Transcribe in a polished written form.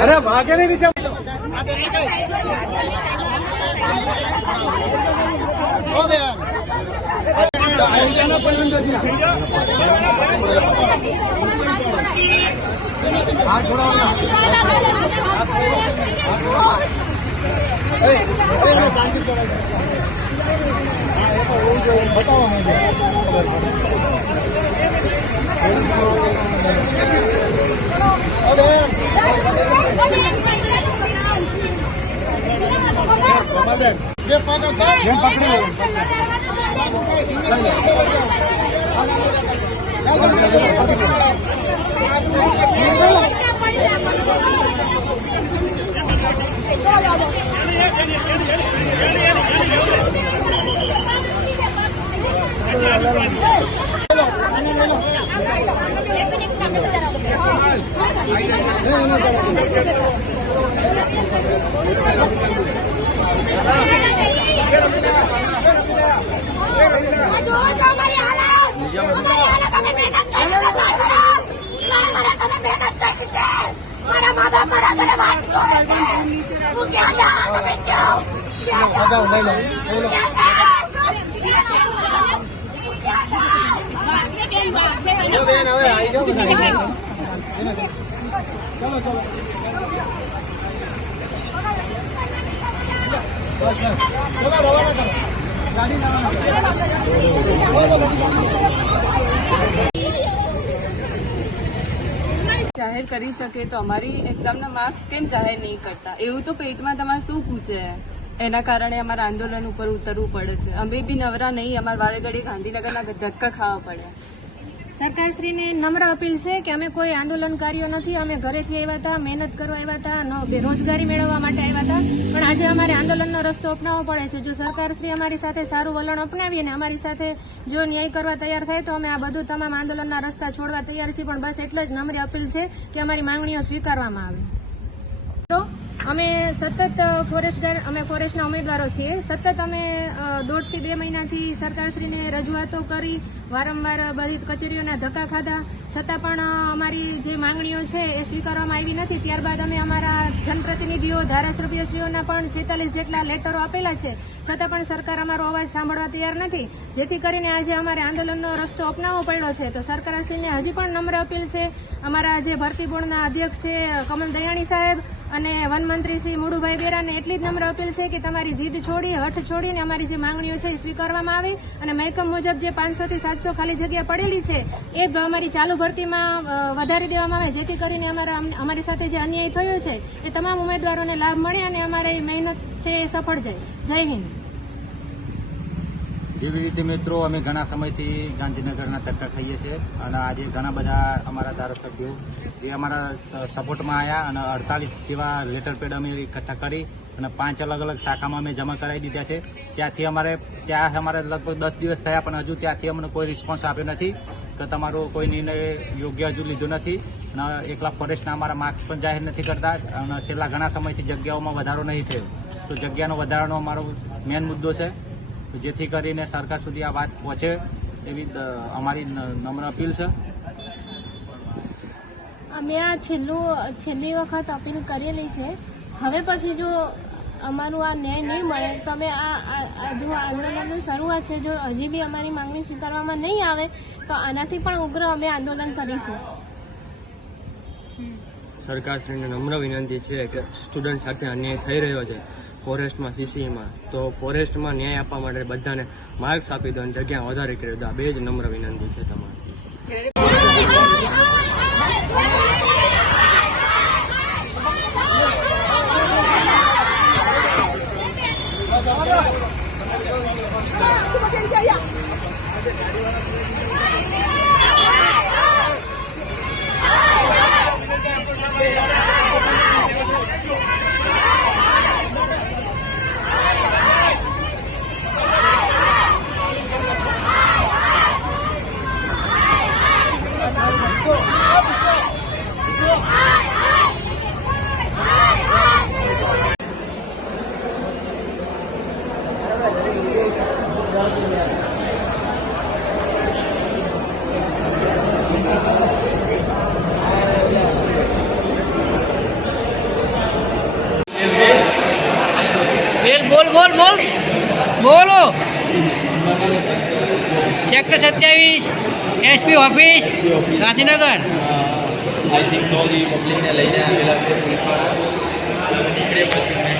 अरे भागे नहीं पीछे જાહેર કરી શકે તો અમારી એક્ઝામના માર્ક્સ કેમ જાહેર નહીં કરતા? એવું તો પેટમાં તમારે શું પૂછે? એના કારણે અમારા આંદોલન ઉપર ઉતરવું પડે છે. અમે બી નવરા નહીં, અમારે વારે ઘડી ગાંધીનગરના ધક્કા ખાવા પડે. સરકારશ્રીને નમ્ર અપીલ છે કે અમે કોઈ આંદોલનકારીઓ નથી. અમે ઘરેથી આવ્યા હતા, મહેનત કરવા આવ્યા હતા, રોજગારી મેળવવા માટે આવ્યા હતા, પણ આજે અમારે આંદોલનનો રસ્તો અપનાવવો પડે છે. જો સરકારશ્રી અમારી સાથે સારું વલણ અપનાવી અને અમારી સાથે જો ન્યાય કરવા તૈયાર થાય તો અમે આ બધું તમામ આંદોલનના રસ્તા છોડવા તૈયાર છીએ. પણ બસ એટલો જ નમ્ર અપીલ છે કે અમારી માંગણીઓ સ્વીકારવામાં આવે. અમે સતત ફોરેસ્ટના ઉમેદવારો છીએ. સતત અમે 1.5 થી 2 મહિનાથી સરકારશ્રીને રજૂઆતો કરી, વારંવાર બધી કચેરીઓના ધક્કા ખાધા, છતાં પણ અમારી જે માંગણીઓ છે એ સ્વીકારવામાં આવી નથી. ત્યારબાદ અમે અમારા જનપ્રતિનિધિઓ, ધારાસભ્યશ્રીઓના પણ 46 જેટલા લેટરો આપેલા છે, છતાં પણ સરકાર અમારો અવાજ સાંભળવા તૈયાર નથી. જેથી કરીને આજે અમારે આંદોલનનો રસ્તો અપનાવવો પડ્યો છે. તો સરકારશ્રીને હજી પણ નમ્ર અપીલ છે. અમારા જે ભરતી બોર્ડના અધ્યક્ષ છે કમલ દયાણી સાહેબ અને વનમંત્રી શ્રી મુડુભાઈ બેરાને એટલી જ નમ્ર અપીલ છે કે તમારી જીદ છોડી, હઠ છોડીને અમારી જે માંગણીઓ છે એ સ્વીકારવામાં આવે અને મહેકમ મુજબ જે 500 થી 700 ખાલી જગ્યા પડેલી છે એ અમારી ચાલુ ભરતીમાં વધારી દેવામાં આવે, જેથી કરીને અમારી સાથે જે અન્યાય થયો છે એ તમામ ઉમેદવારોને લાભ મળે અને અમારી મહેનત છે એ સફળ જાય. જય હિન્દ. જેવી રીતે મિત્રો અમે ઘણા સમયથી ગાંધીનગરના ધક્કા ખાઈએ છીએ અને આજે ઘણા બધા અમારા ધારાસભ્યો જે અમારા સપોર્ટમાં આવ્યા અને 48 જેવા લેટર પેડ અમે એકઠા કરી અને 5 અલગ અલગ શાખામાં અમે જમા કરાવી દીધા છે. ત્યાં અમારે લગભગ 10 દિવસ થયા પણ હજુ ત્યાંથી અમને કોઈ રિસ્પોન્સ આપ્યો નથી કે તમારો કોઈ નિર્ણય યોગ્ય હજુ લીધો નથી. અને એકલા ફોરેસ્ટના અમારા માર્ક્સ પણ જાહેર નથી કરતા અને છેલ્લા ઘણા સમયથી જગ્યાઓમાં વધારો નહીં થયો. તો જગ્યાનો વધારાનો અમારો મેઇન મુદ્દો છે. જેથી કરીને સરકાર સુધી આ વાત પહોંચે એવી અમારી નમ્ર અપીલ છે. અમે આ છેલ્લી વખત અપીલ કરેલી છે. હવે પછી જો અમારું આ ન્યાય નહીં મળે તો અમે આ જો આંદોલનની શરૂઆત છે, જો હજી બી અમારી માંગણી સ્વીકારવામાં નહીં આવે તો આનાથી પણ ઉગ્ર અમે આંદોલન કરીશું. સરકારશ્રીને નમ્ર વિનંતી છે કે સ્ટુડન્ટ સાથે અન્યાય થઈ રહ્યો છે ફોરેસ્ટમાં, સીસીમાં, તો ફોરેસ્ટમાં ન્યાય આપવા માટે બધાને માર્ક્સ આપી દો અને જગ્યા વધારે કરી દો. આ બે જ નમ્ર વિનંતી છે તમારી. Sector 27 SP office Gandhinagar. I think so પબ્લિકને લઈને આવેલા છે પોલીસવાળા નીકળે પછી